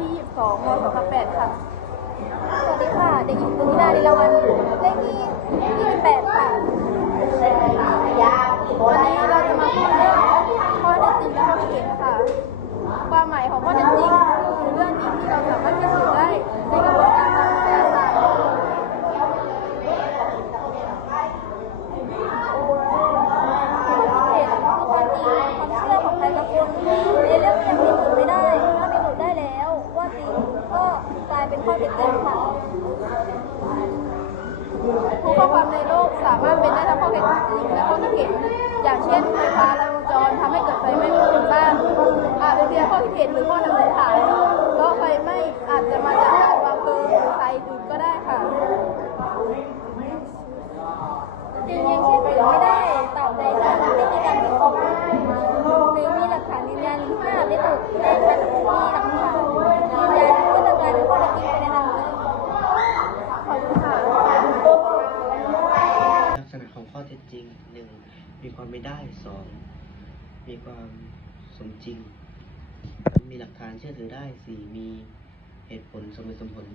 2ม2ทับ8ค่ะ สวัสดีค่ะ เด็กหญิงปุณิดาลิลาวันเลขที่28ค่ะ วันนี้เราจะมาพูดเรื่องข้อเท็จจริงและข้อเท็จค่ะ ความหมายของข้อเท็จจริงคือเรื่องจริงที่เราสามารถพิสูจน์ได้ในกระบวนการทางวิทยาศาสตร์ความคิดเห็นคือความจริงความเชื่อของใครสักคนในเรื่องที่ยังพิสูจน์ไม่ได้ ถ้าพิสูจน์ได้แล้วว่าจริงก็กลายเป็นข้อเท็จจริงค่ะทุกข้อความในโลกสามารถเป็นได้ทั้งข้อเท็จจริงและข้อคิดเห็นอย่างเช่นไฟฟ้าลัดวงจรทำให้เกิดไฟไหม้บนบ้านอาจเป็นเพียงข้อคิดเห็นหรือข้อสันนิษฐานเพราะไฟไหม้อาจจะมาจากการวางเพลิงหรือไฟอื่นก็ได้ค่ะจึงยังเชื่อถือไม่ได้ตราบใดที่ไม่มีการพิสูจน์หรือมีหลักฐานยืนยันถ้าได้ถูกแจ้งเป็นที่หลักฐานยืนยันก็จะกลายเป็นข้อเท็จจริงไปในทางนั้นขอบคุณค่ะ ลักษณะข องข้อเท็จจริงหนึ่งมีความไม่ได้สองมีความสมจริง มีหลักฐานเชื่อถือได้สี่มีเหตุผลสมเหตุสมผล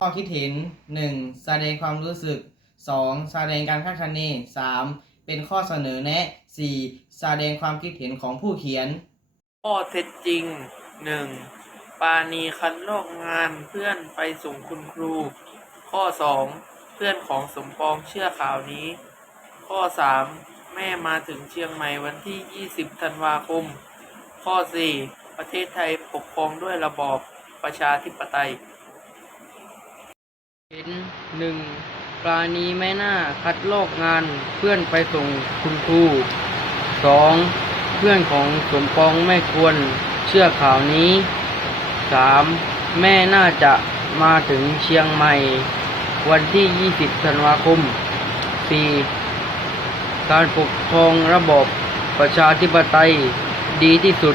ข้อคิดเห็น 1. แสดงความรู้สึก 2. แสดงการคาดคะเน 3. เป็นข้อเสนอแนะ 4. แสดงความคิดเห็นของผู้เขียน ข้อเท็จจริง 1. ปาณีคัดลอกงานเพื่อนไปส่งคุณครู ข้อ 2. เพื่อนของสมปองเชื่อข่าวนี้ ข้อ 3. แม่มาถึงเชียงใหม่วันที่ 20 ธันวาคม ข้อ 4. ประเทศไทยปกครองด้วยระบอบประชาธิปไตยเห็นหนึ่งปราณีไม่น่าคัดลอกงานเพื่อนไปส่งคุณครูสองเพื่อนของสมปองไม่ควรเชื่อข่าวนี้สามแม่น่าจะมาถึงเชียงใหม่ วันที่ 20 ธันวาคม 4. การปกครองระบบประชาธิปไตยดีที่สุด